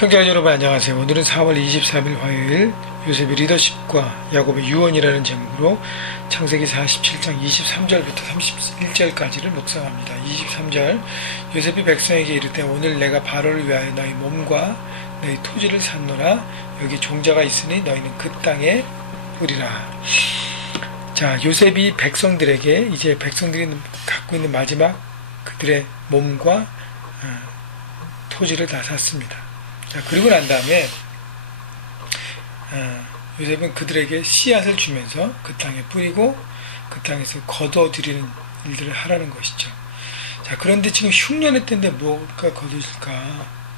청취자 여러분 안녕하세요. 오늘은 4월 23일 화요일 요셉의 리더십과 야곱의 유언이라는 제목으로 창세기 47장 23절부터 31절까지를 묵상합니다. 23절 요셉이 백성에게 이르되 오늘 내가 바로를 위하여 너희 몸과 너희 토지를 샀노라. 여기 종자가 있으니 너희는 그 땅에 뿌리라. 자, 요셉이 백성들에게 이제 백성들이 갖고 있는 마지막 그들의 몸과 토지를 다 샀습니다. 자, 그리고 난 다음에 요셉은 그들에게 씨앗을 주면서 그 땅에 뿌리고 그 땅에서 거둬들이는 일들을 하라는 것이죠. 자, 그런데 지금 흉년의 때인데 뭐가 거둬질까?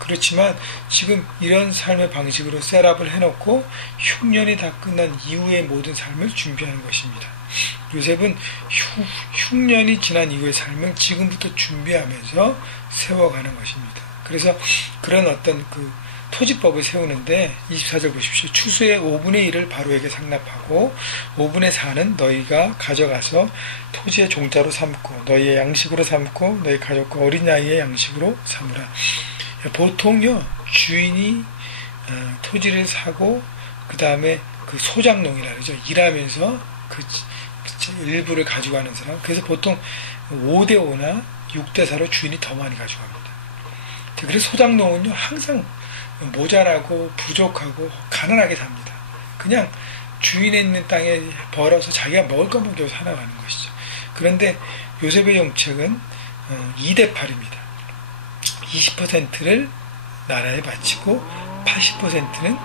그렇지만 지금 이런 삶의 방식으로 셋업을 해놓고 흉년이 다 끝난 이후의 모든 삶을 준비하는 것입니다. 요셉은 흉년이 지난 이후의 삶을 지금부터 준비하면서 세워가는 것입니다. 그래서 그런 어떤 그 토지법을 세우는데 24절 보십시오. 추수의 5분의 1을 바로에게 상납하고 5분의 4는 너희가 가져가서 토지의 종자로 삼고 너희의 양식으로 삼고 너희 가족과 어린 아이의 양식으로 삼으라. 보통요 주인이 토지를 사고 그 다음에 그 소작농이라 그러죠. 일하면서 그 일부를 가져가는 사람. 그래서 보통 5대5나 6대4로 주인이 더 많이 가져갑니다. 그래서 소작농은요 항상 모자라고 부족하고 가난하게 삽니다. 그냥 주인에 있는 땅에 벌어서 자기가 먹을 것만 겨우 살아가는 것이죠. 그런데 요셉의 정책은 2대8입니다. 20%를 나라에 바치고 80%는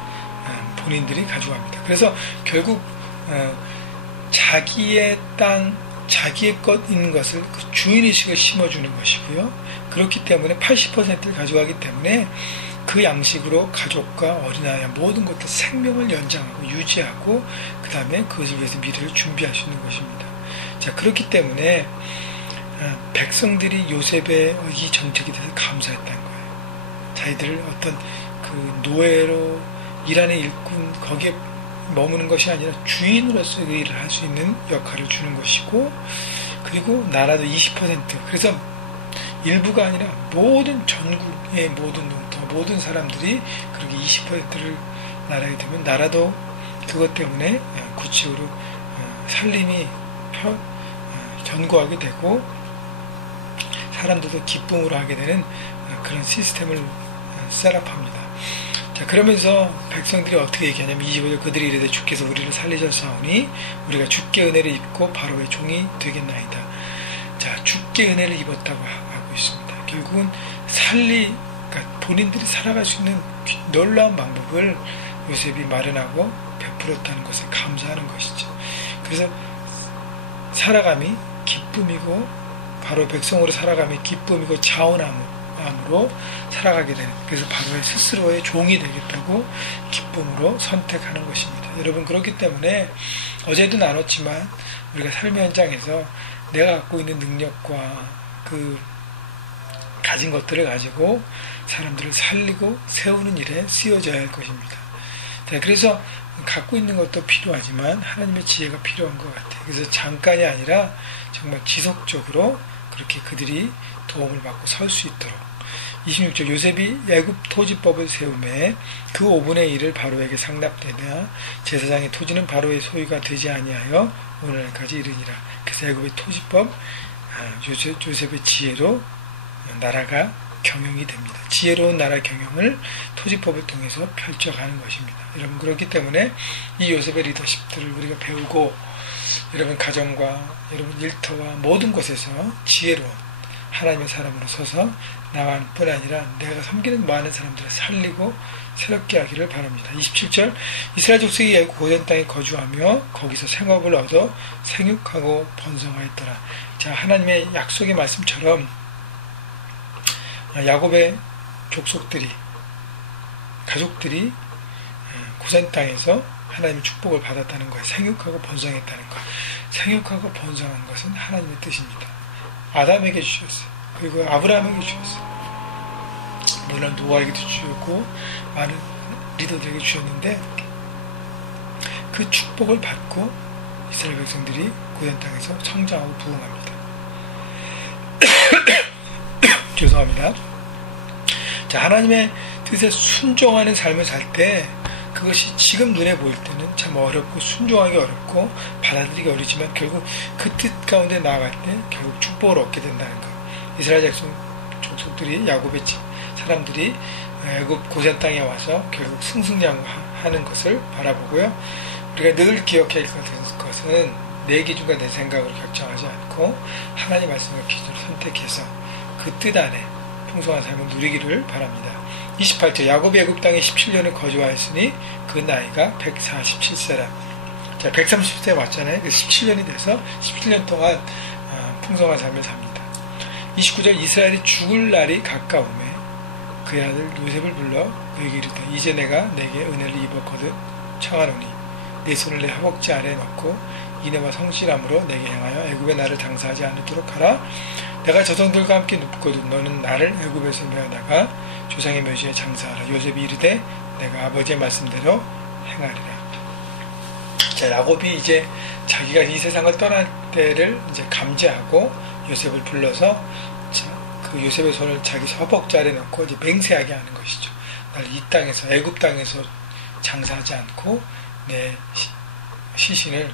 본인들이 가져갑니다. 그래서 결국 자기의 땅, 자기의 것 있는 것을 그 주인의식을 심어주는 것이고요. 그렇기 때문에 80%를 가져가기 때문에 그 양식으로 가족과 어린아이와 모든 것들 생명을 연장하고 유지하고 그 다음에 그것을 위해서 미래를 준비할 수 있는 것입니다. 자, 그렇기 때문에 백성들이 요셉의 이 정책에 대해서 감사했다는 거예요. 자기들을 어떤 그 노예로 일하는 일꾼 거기에 머무는 것이 아니라 주인으로서 그 일을 할 수 있는 역할을 주는 것이고, 그리고 나라도 20%, 그래서 일부가 아니라 모든 전국의 모든 농토, 모든 사람들이 그렇게 20%를 나라게 되면 나라도 그것 때문에 구체적으로 살림이 견고하게 되고 사람들도 기쁨으로 하게 되는 그런 시스템을 셋업합니다. 자, 그러면서 백성들이 어떻게 얘기하냐면 25절 그들이 이르되 주께서 우리를 살리셨사오니 우리가 주께 은혜를 입고 바로의 종이 되겠나이다. 자, 주께 은혜를 입었다고 하고 있습니다. 결국은 그러니까 본인들이 살아갈 수 있는 놀라운 방법을 요셉이 마련하고 베풀었다는 것을 감사하는 것이죠. 그래서 살아감이 기쁨이고 바로 백성으로 살아감이 기쁨이고 자원함으로 살아가게 되는, 그래서 바로의 스스로의 종이 되겠다고 기쁨으로 선택하는 것입니다. 여러분, 그렇기 때문에 어제도 나눴지만 우리가 삶의 현장에서 내가 갖고 있는 능력과 그 가진 것들을 가지고 사람들을 살리고 세우는 일에 쓰여져야 할 것입니다. 자, 그래서 갖고 있는 것도 필요하지만 하나님의 지혜가 필요한 것 같아요. 그래서 잠깐이 아니라 정말 지속적으로 그렇게 그들이 도움을 받고 설 수 있도록. 26절 요셉이 애굽 토지법을 세우매 그 5분의 1을 바로에게 상납되나 제사장의 토지는 바로의 소유가 되지 아니하여 오늘날까지 이르니라. 그래서 애굽의 토지법, 요셉의 지혜로 나라가 경영이 됩니다. 지혜로운 나라 경영을 토지법을 통해서 펼쳐가는 것입니다. 여러분, 그렇기 때문에 이 요셉의 리더십들을 우리가 배우고 여러분 가정과 여러분 일터와 모든 곳에서 지혜로운 하나님의 사람으로 서서 나만 뿐 아니라 내가 섬기는 많은 사람들을 살리고 새롭게 하기를 바랍니다. 27절 이스라엘 족속이 애굽 고된 땅에 거주하며 거기서 생업을 얻어 생육하고 번성하였더라. 자, 하나님의 약속의 말씀처럼 야곱의 족속들이, 가족들이 고센 땅에서 하나님의 축복을 받았다는 거예요. 생육하고 번성했다는 것. 생육하고 번성한 것은 하나님의 뜻입니다. 아담에게 주셨어요. 그리고 아브라함에게 주셨어요. 물론 노아에게도 주셨고 많은 리더들에게 주셨는데 그 축복을 받고 이스라엘 백성들이 고센 땅에서 성장하고 부흥합니다. 죄송합니다. 자, 하나님의 뜻에 순종하는 삶을 살 때 그것이 지금 눈에 보일 때는 참 어렵고 순종하기 어렵고 받아들이기 어렵지만 결국 그 뜻 가운데 나아갈 때 결국 축복을 얻게 된다는 것. 이스라엘 족속들이 야곱의 사람들이 애굽 고센 땅에 와서 결국 승승장구하는 것을 바라보고요. 우리가 늘 기억해야 할 것은 내 기준과 내 생각으로 결정하지 않고 하나님 말씀을 기준으로 선택해서 그 뜻 안에 풍성한 삶을 누리기를 바랍니다. 28절 야곱이 애굽 땅에 17년을 거주하였으니 그 나이가 147세라. 자, 130세 왔잖아요. 17년이 돼서 17년 동안 풍성한 삶을 삽니다. 29절 이스라엘이 죽을 날이 가까우매 그의 아들 요셉을 불러 그에게 이르되 이제 내가 내게 은혜를 입었거든 청하노니 내 손을 내 허벅지 아래에 넣고 이내와 성실함으로 내게 행하여 애굽에 나를 장사하지 않도록 하라. 내가 저성들과 함께 눕거든 너는 나를 애굽에서 메어다가 조상의 묘지에 장사하라. 요셉이 이르되 내가 아버지의 말씀대로 행하리라. 자, 야곱이 이제 자기가 이 세상을 떠날 때를 이제 감지하고 요셉을 불러서 그 요셉의 손을 자기 허벅지 아래에 넣고 이제 맹세하게 하는 것이죠. 나를 이 땅에서 애굽 땅에서 장사하지 않고 내 시신을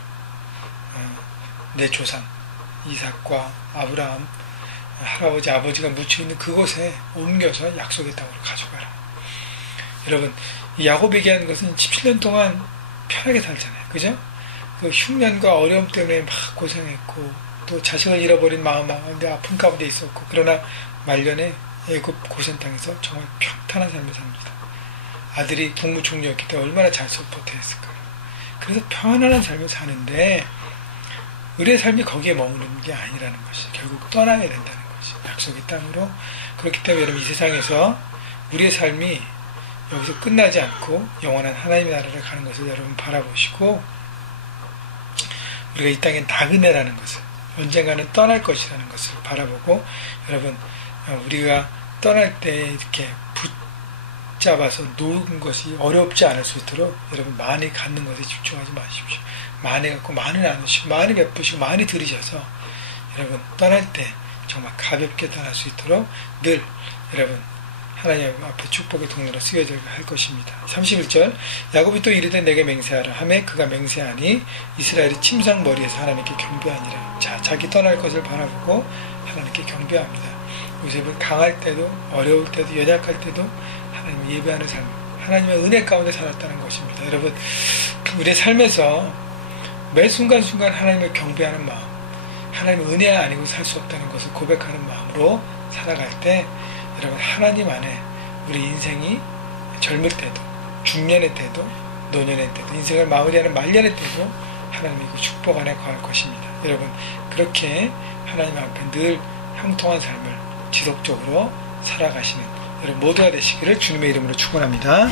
내 조상 이삭과 아브라함 할아버지 아버지가 묻혀 있는 그곳에 옮겨서 약속의 땅으로 가져가라. 여러분, 이 야곱이 얘기하는 것은 17년 동안 편하게 살잖아요. 그죠? 그 흉년과 어려움 때문에 막 고생했고 또 자식을 잃어버린 마음 가운데 아픈 가운데 있었고 그러나 말년에 애굽 고센 땅에서 정말 평탄한 삶을 삽니다. 아들이 국무총리였기 때문에 얼마나 잘 서포트했을까요? 그래서 편안한 삶을 사는데 우리의 삶이 거기에 머무르는 게 아니라는 것이 결국 떠나야 된다는 것이 약속의 땅으로. 그렇기 때문에 여러분 이 세상에서 우리의 삶이 여기서 끝나지 않고 영원한 하나님의 나라를 가는 것을 여러분 바라보시고 우리가 이 땅에 나그네라는 것을 언젠가는 떠날 것이라는 것을 바라보고 여러분 우리가 떠날 때 이렇게 붙잡아서 놓은 것이 어렵지 않을 수 있도록 여러분 많이 갖는 것에 집중하지 마십시오. 많이 갖고 많이 나누시고 많이 베푸시고 많이 들이셔서 여러분 떠날 때 정말 가볍게 떠날 수 있도록 늘 여러분 하나님 앞에 축복의 통로로 쓰여져야 할 것입니다. 31절 야곱이 또 이르되 내게 맹세하라 하매 그가 맹세하니 이스라엘이 침상 머리에서 하나님께 경배하니라. 자, 자기 떠날 것을 바라보고 하나님께 경배합니다. 요셉은 강할 때도 어려울 때도 연약할 때도 하나님을 예배하는 삶, 하나님의 은혜 가운데 살았다는 것입니다. 여러분 우리의 삶에서 매 순간순간 하나님을 경배하는 마음, 하나님의 은혜 아니고 살 수 없다는 것을 고백하는 마음으로 살아갈 때 여러분 하나님 안에 우리 인생이 젊을 때도 중년의 때도 노년의 때도 인생을 마무리하는 말년의 때도 하나님의 그 축복 안에 거할 것입니다. 여러분 그렇게 하나님 앞에 늘 형통한 삶을 지속적으로 살아가시는 여러분 모두가 되시기를 주님의 이름으로 축원합니다.